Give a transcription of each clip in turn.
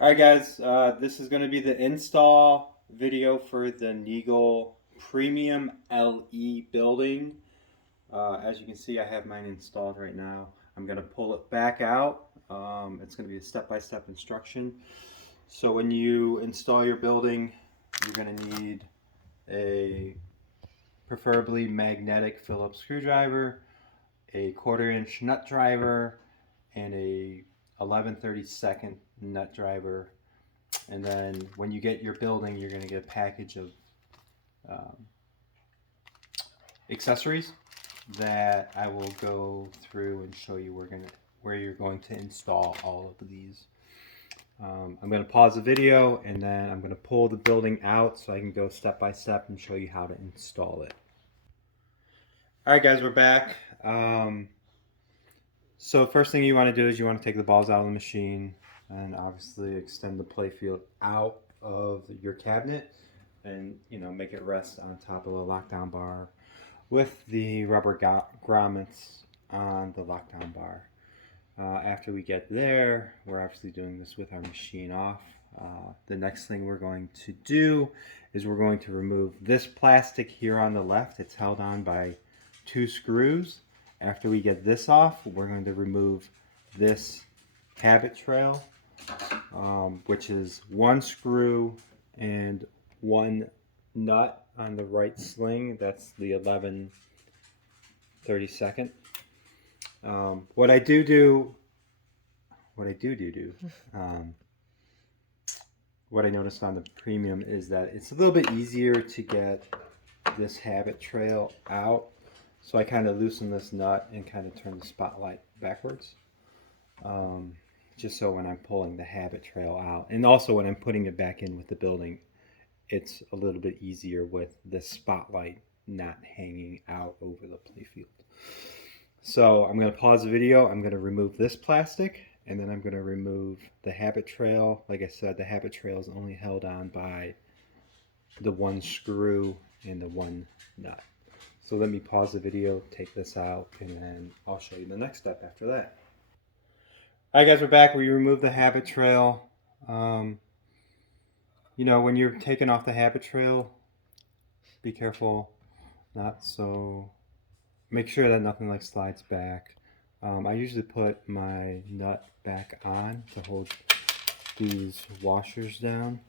Alright guys, this is going to be the install video for the Naegele Premium LE building. As you can see, I have mine installed right now. I'm going to pull it back out. It's going to be a step-by-step instruction. So when you install your building, you're going to need a preferably magnetic Phillips screwdriver, a 1/4-inch nut driver, and a 11/32 nut driver. And then when you get your building, you're going to get a package of um, accessories that I will go through and show you where you're going to install all of these. I'm going to pause the video and then I'm going to pull the building out so I can go step by step and show you how to install it. Alright guys, we're back. So first thing you want to do is you want to take the balls out of the machine and obviously extend the playfield out of your cabinet and make it rest on top of the lockdown bar with the rubber grommets on the lockdown bar. After we get there, we're obviously doing this with our machine off. The next thing we're going to do is we're going to remove this plastic here on the left. It's held on by 2 screws. After we get this off, we're going to remove this habit trail, which is 1 screw and 1 nut on the right sling. That's the 11/32. What I noticed on the premium is that it's a little bit easier to get this habit trail out. So I kind of loosen this nut and kind of turn the spotlight backwards. Just so when I'm pulling the habit trail out, and also when I'm putting it back in with the building, it's a little bit easier with the spotlight not hanging out over the playfield. So I'm going to pause the video. I'm going to remove this plastic, and then I'm going to remove the habit trail. Like I said, the habit trail is only held on by the 1 screw and the 1 nut. So let me pause the video, take this out, and then I'll show you the next step after that. Alright guys, we're back. We removed the habit trail. When you're taking off the habit trail, be careful make sure that nothing like slides back. I usually put my nut back on to hold these washers down.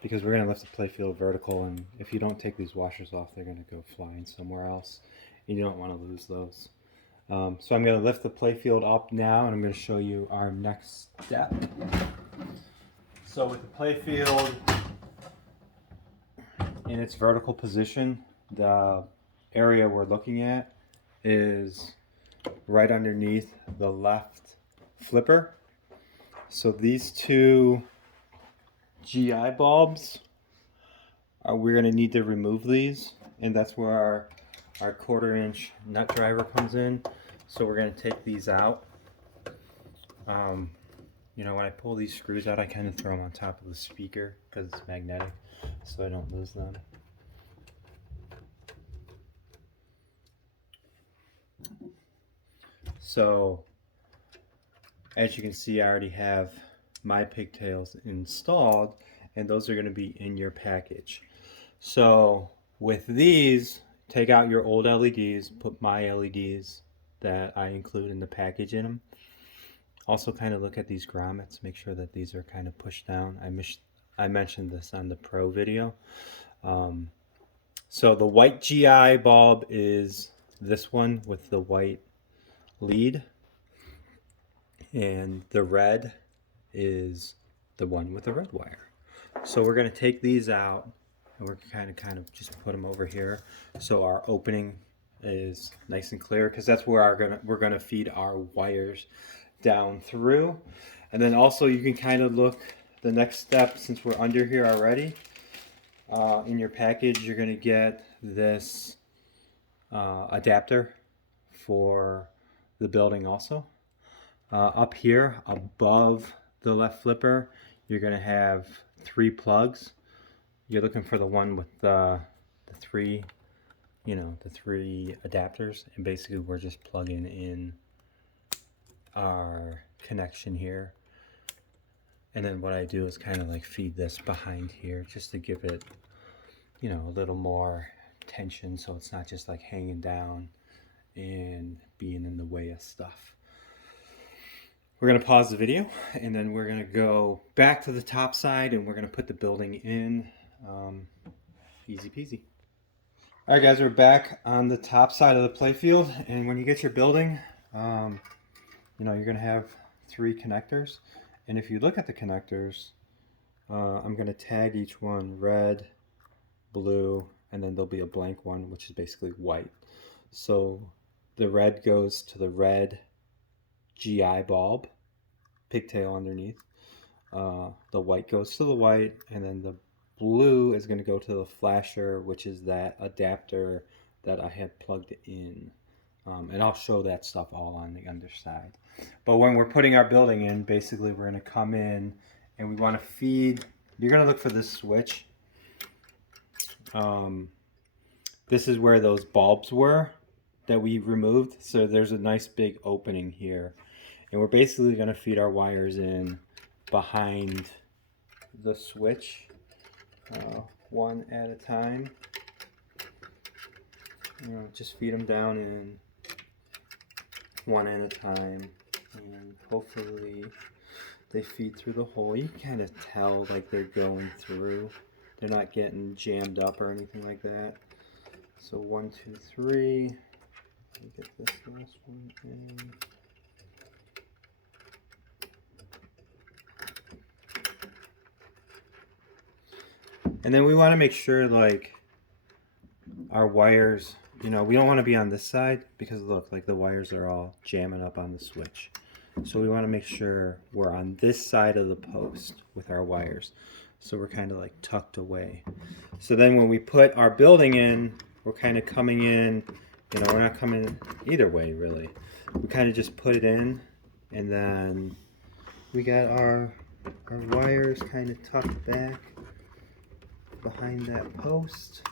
Because we're going to lift the playfield vertical, and if you don't take these washers off, they're going to go flying somewhere else, and you don't want to lose those. So I'm going to lift the playfield up now, and I'm going to show you our next step. So with the playfield in its vertical position, the area we're looking at is right underneath the left flipper. So these 2 GI bulbs, we're going to need to remove these, and that's where our 1/4-inch nut driver comes in. So we're going to take these out. When I pull these screws out, I kind of throw them on top of the speaker because it's magnetic, so I don't lose them. So as you can see, I already have my pigtails installed, and those are going to be in your package. So with these, take out your old LEDs, put my LEDs that I include in the package in them. Also kind of look at these grommets, make sure that these are kind of pushed down. I mentioned this on the Pro video. So the white GI bulb is this one with the white lead, and the red is the one with the red wire. So we're going to take these out, and we're kind of just put them over here so our opening is nice and clear, because that's where we're going to feed our wires down through. And then also you can kind of look the next step, since we're under here already. In your package, you're going to get this adapter for the building also. Up here above the left flipper, you're going to have 3 plugs. You're looking for the one with the 3 adapters, and basically we're just plugging in our connection here And then what I do is kind of like feed this behind here just to give it, you know, a little more tension so it's not just like hanging down and being in the way of stuff. We're going to pause the video and then we're going to go back to the top side and we're going to put the building in. Easy peasy. All right, guys, we're back on the top side of the playfield, and when you get your building, you know, you're going to have 3 connectors, and if you look at the connectors, I'm going to tag each one red, blue, and then there'll be a blank one, which is basically white. So the red goes to the red GI bulb, pigtail underneath. The white goes to the white, and then the blue is going to go to the flasher, which is that adapter that I had plugged in. And I'll show that stuff all on the underside. But when we're putting our building in, basically we're going to come in and we want to feed. You're going to look for this switch. This is where those bulbs were that we removed. So there's a nice big opening here. And we're basically going to feed our wires in behind the switch, one at a time. You know, just feed them down in one at a time, and hopefully they feed through the hole. You can kind of tell like they're going through. They're not getting jammed up or anything like that. So 1, 2, 3. Let me get this last one in. And then we want to make sure like our wires, you know, we don't want to be on this side because look, like the wires are all jamming up on the switch. So we want to make sure we're on this side of the post with our wires. So we're kind of like tucked away. So then when we put our building in, we're kind of coming in, you know, we're not coming either way really. We kind of just put it in, and then we got our wires kind of tucked back behind that post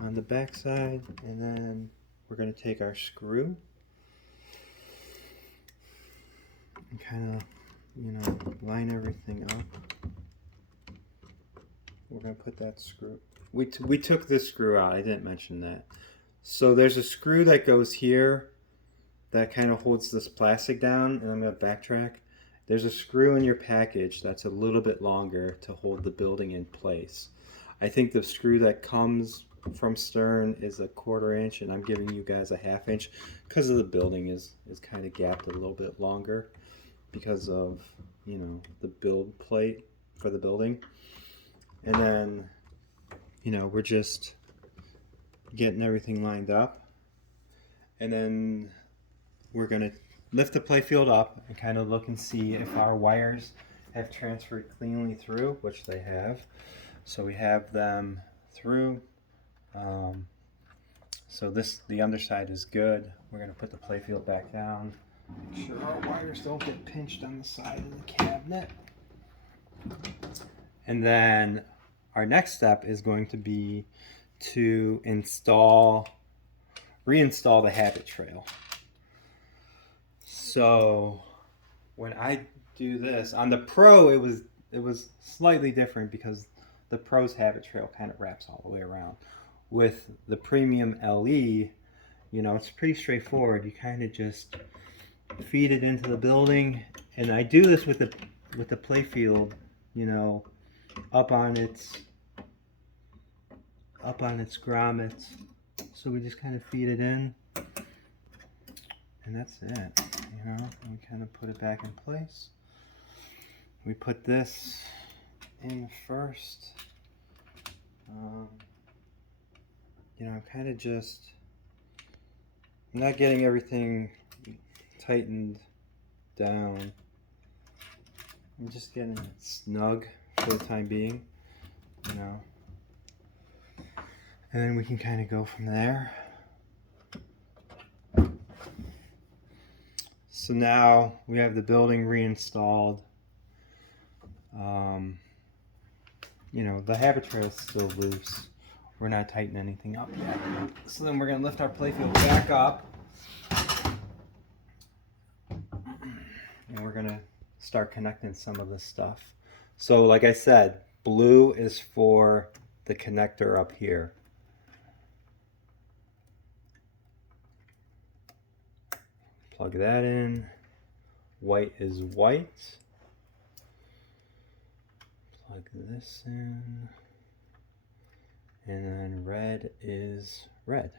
on the back side, and then we're going to take our screw and kind of, you know, line everything up. We're going to put that screw. We took this screw out. I didn't mention that. So there's a screw that goes here that kind of holds this plastic down, and I'm going to backtrack. There's a screw in your package that's a little bit longer to hold the building in place. I think the screw that comes from Stern is a 1/4 inch, and I'm giving you guys a 1/2 inch because of the building is kind of gapped a little bit longer because of, you know, the build plate for the building. And then, you know, we're just getting everything lined up, and then we're going to lift the playfield up and kind of look and see if our wires have transferred cleanly through, which they have. So we have them through. So the underside is good. We're going to put the playfield back down. Make sure our wires don't get pinched on the side of the cabinet. And then our next step is going to be to reinstall the habit trail. So when I do this on the Pro, it was slightly different because the Pro's habit trail kind of wraps all the way around. With the Premium LE, you know, it's pretty straightforward. You kind of just feed it into the building, and I do this with the playfield, you know, up on its grommets. So we just kind of feed it in, and that's it. You know, we kind of put it back in place. We put this in first. You know, I'm kind of I'm not getting everything tightened down. I'm just getting it snug for the time being, you know. And then we can kind of go from there. So now we have the building reinstalled. You know, the habit trail is still loose. We're not tightening anything up yet. So then we're going to lift our playfield back up. And we're going to start connecting some of this stuff. So like I said, blue is for the connector up here. Plug that in. White is white. Plug this in. And then red is red.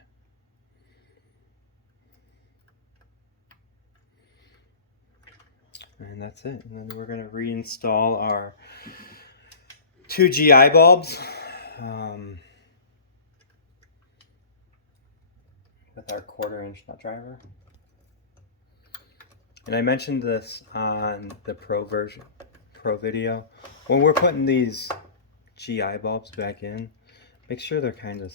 And that's it. And then we're going to reinstall our 2 GI bulbs with our 1/4-inch nut driver. And I mentioned this on the Pro video. When we're putting these GI bulbs back in, make sure they're kind of,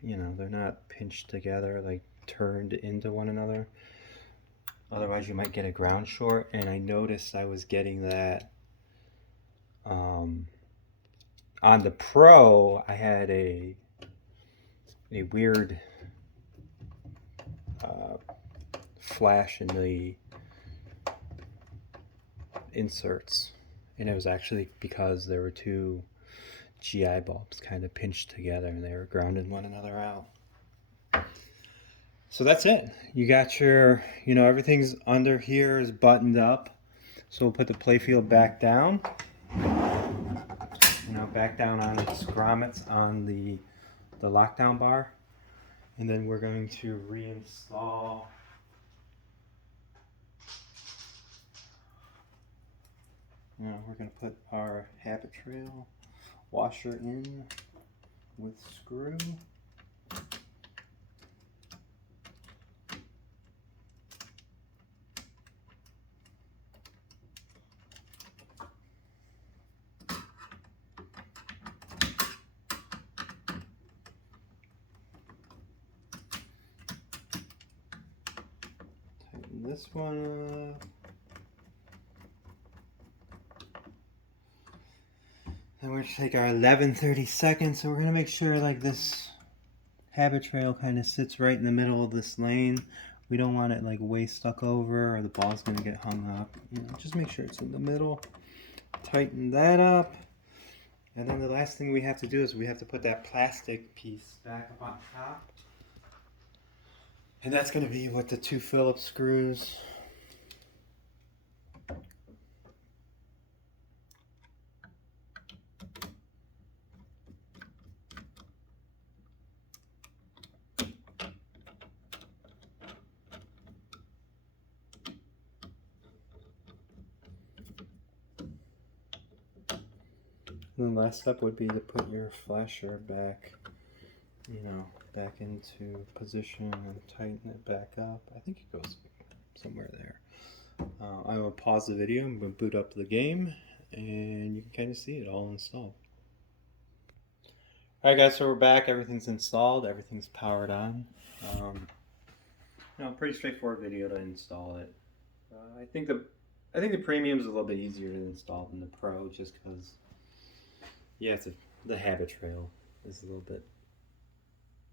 you know, they're not pinched together, like turned into one another. Otherwise you might get a ground short, and I noticed I was getting that on the Pro. I had a weird flash in the inserts, and it was actually because there were 2 GI bulbs kind of pinched together and they were grounding one another out. So that's it. You got your, you know, everything's under here is buttoned up. So we'll put the Playfield back down. You know, back down on its grommets on the lockdown bar. And then we're going to reinstall we're going to put our habit trail washer in with screw. Tighten this one up. And we're going to take our 11/32. So we're going to make sure like this habit trail kind of sits right in the middle of this lane. We don't want it like way stuck over or the ball's going to get hung up. You know, just make sure it's in the middle. Tighten that up. And then the last thing we have to do is we have to put that plastic piece back up on top. And that's going to be with the 2 Phillips screws. And the last step would be to put your flasher back, you know, back into position and tighten it back up. I think it goes somewhere there. I will pause the video. I'm going to boot up the game, and you can kind of see it all installed. Alright guys, so we're back. Everything's installed. Everything's powered on. You know, pretty straightforward video to install it. I think the premium is a little bit easier to install than the Pro, just because the habit trail is a little bit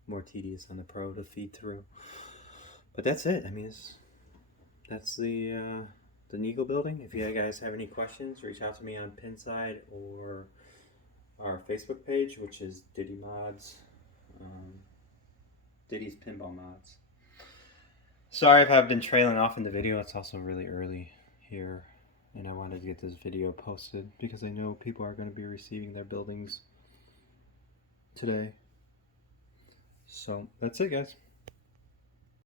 more tedious on the Pro to feed through. But that's it. I mean, that's the Naegele building. If you guys have any questions, reach out to me on Pinside or our Facebook page, which is DIDDY'S, Diddy's Pinball Mods. Sorry if I've been trailing off in the video. It's also really early here, and I wanted to get this video posted because I know people are going to be receiving their buildings today. So that's it, guys.